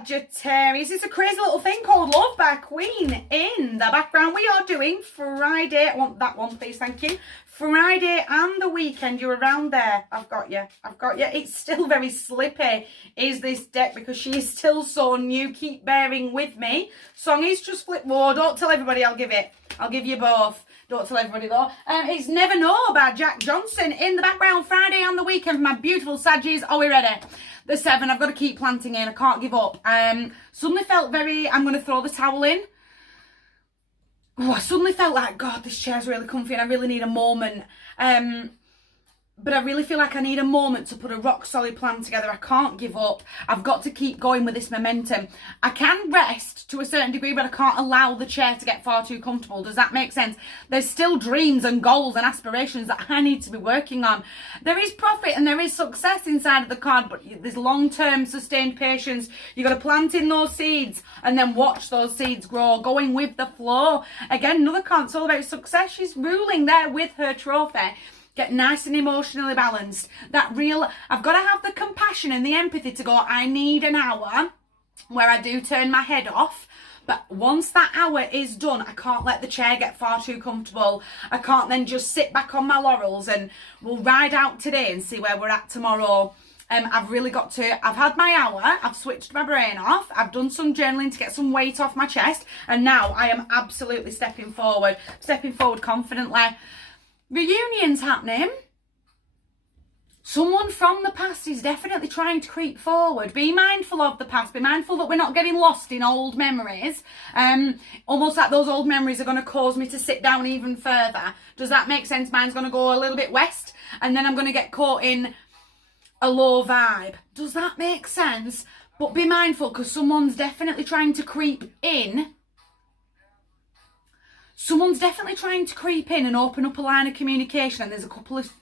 Sagittarius. It's a crazy little thing called Love by Queen in the background. We are doing Friday. I want that one, please. Thank you. Friday and the weekend. You're around there. I've got you. I've got you. It's still very slippy, is this deck, because she is still so new. Keep bearing with me. Song is just flip more. Don't tell everybody I'll give it. I'll give you both. Don't tell everybody though. It's Never Know by Jack Johnson in the background. Friday and the weekend for my beautiful Saggies. Are we ready? The 7. I've got to keep planting in. I can't give up. Suddenly felt very, I'm going to throw the towel in. Oh, I suddenly felt like, God, this chair's really comfy and I really need a moment. But I really feel like I need a moment to put a rock solid plan together. I can't give up. I've got to keep going with this momentum. I can rest to a certain degree, but I can't allow the chair to get far too comfortable. Does that make sense? There's still dreams and goals and aspirations that I need to be working on. There is profit and there is success inside of the card, but there's long-term sustained patience. You've got to plant in those seeds and then watch those seeds grow, going with the flow. Again, another card, it's all about success. She's ruling there with her trophy. Get nice and emotionally balanced. That real, I've got to have the compassion and the empathy to go, I need an hour where I do turn my head off. But once that hour is done, I can't let the chair get far too comfortable. I can't then just sit back on my laurels and we'll ride out today and see where we're at tomorrow. I've really got to, I've had my hour, I've switched my brain off, I've done some journaling to get some weight off my chest, and now I am absolutely stepping forward confidently. Reunions happening. Someone from the past is definitely trying to creep forward. Be mindful of the past. Be mindful that we're not getting lost in old memories. Almost like those old memories are going to cause me to sit down even further. Does that make sense? Mine's going to go a little bit west and then I'm going to get caught in a low vibe. Does that make sense? But be mindful, because someone's definitely trying to creep in. Someone's definitely trying to creep in and open up a line of communication. And there's a couple of,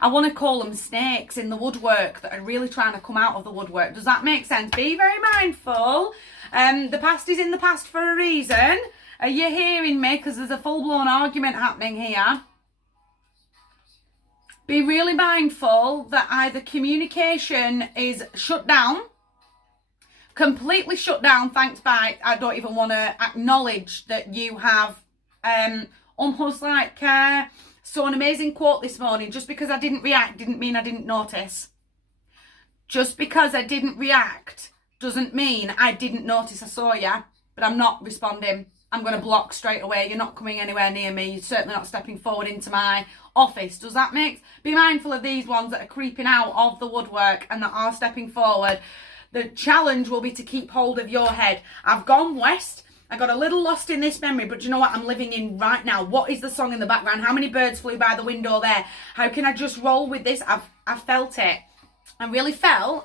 I want to call them snakes in the woodwork that are really trying to come out of the woodwork. Does that make sense? Be very mindful. The past is in the past for a reason. Are you hearing me? Because there's a full-blown argument happening here. Be really mindful that either communication is shut down, completely shut down, thanks by, I don't even want to acknowledge that you have almost like saw an amazing quote this morning. Just because I didn't react didn't mean I didn't notice. Just because I didn't react doesn't mean I didn't notice I saw you, but I'm not responding. I'm going to block straight away. You're not coming anywhere near me. You're certainly not stepping forward into my office. Does that make? Be mindful of these ones that are creeping out of the woodwork and that are stepping forward. The challenge will be to keep hold of your head. I've gone west. I got a little lost in this memory, but do you know what I'm living in right now? What is the song in the background? How many birds flew by the window there? How can I just roll with this? I felt it. I really felt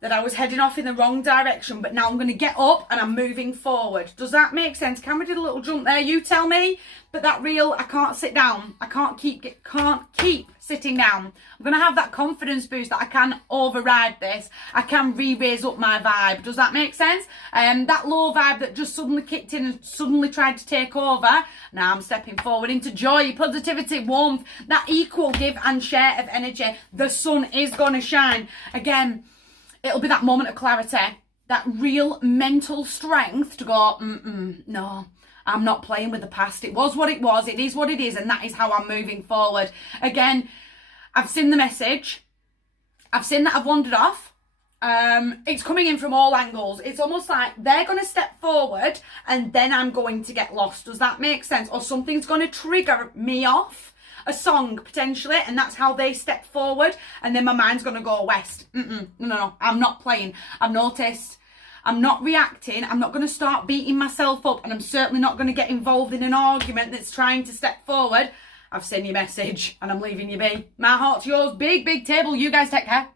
that I was heading off in the wrong direction, but now I'm going to get up and I'm moving forward. Does that make sense? Camera did a little jump there, you tell me. But that real, I can't sit down. I can't keep sitting down. I'm going to have that confidence boost that I can override this. I can re-raise up my vibe. Does that make sense? That low vibe that just suddenly kicked in and suddenly tried to take over. Now I'm stepping forward into joy, positivity, warmth, that equal give and share of energy. The sun is going to shine. Again, it'll be that moment of clarity, that real mental strength to go, no, I'm not playing with the past. It was what it was. It is what it is. And that is how I'm moving forward. Again, I've seen the message. I've seen that I've wandered off. It's coming in from all angles. It's almost like they're going to step forward and then I'm going to get lost. Does that make sense? Or something's going to trigger me off. A song potentially, and that's how they step forward, and then my mind's going to go west. No, I'm not playing. I've noticed I'm not reacting. I'm not going to start beating myself up, and I'm certainly not going to get involved in an argument that's trying to step forward. I've seen your message and I'm leaving you be. My heart's yours. Big table. You guys take care.